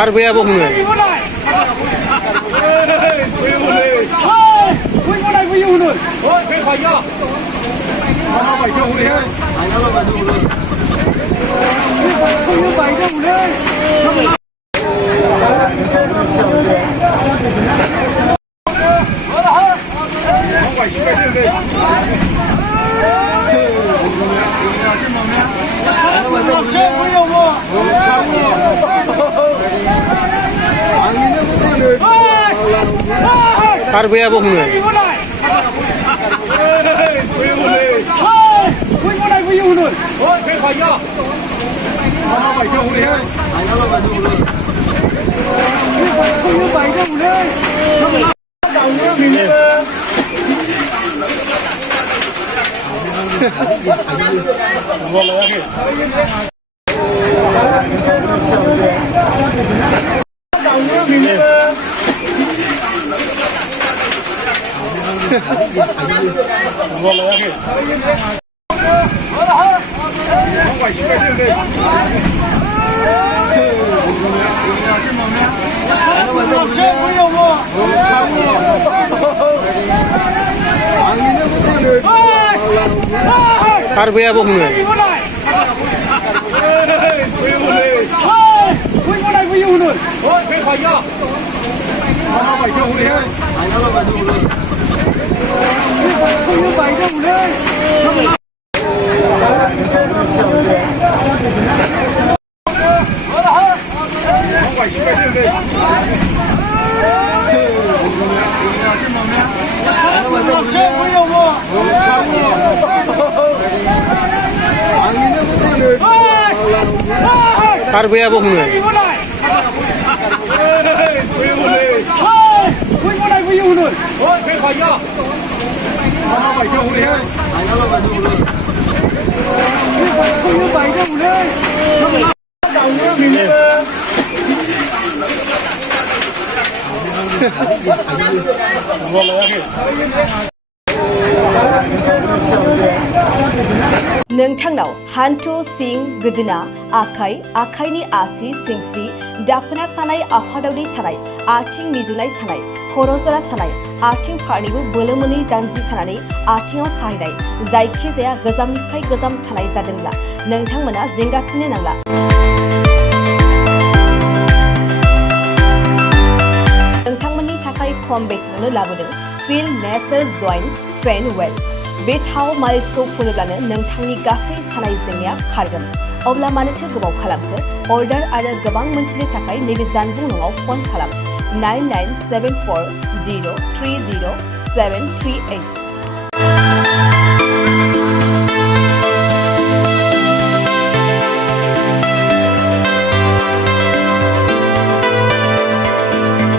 আর বইয়া বকুনে আর বইয়া বকুনে আর বইয়া বকুনে আর বইয়া বকুনে नोंथांनाव हान्थु सिं गोदोना आखाइनि आसि सिंस्रि दाफोना सानाय आफादावनि सानाय आथिं मिजुनाय सानाय खर' जरा सानाय आथिं फारनैबो बोलो मोनै जानजि सानानै आथिङाव साहैनाय जायखिजाया गोजामनिफ्राय गोजाम सानाय जादोंब्ला नोंथांमोना जिंगासिनो नांला। नोंथांमोननि थाखाय खम बेसेनावनो लाबोदों फिल नेचार जइन्ट पेन वेल। बे थाव मालिसखौ फुनोब्लानो नोंथांनि गासै सानाय जेंनाया खारगोन। अब्ला मानोथो गोबाव खालामखो? अर्डार आरो गोबां मोनथिनो थाखाय नैबे जानबुं नङाव फन खालाम 9974030738।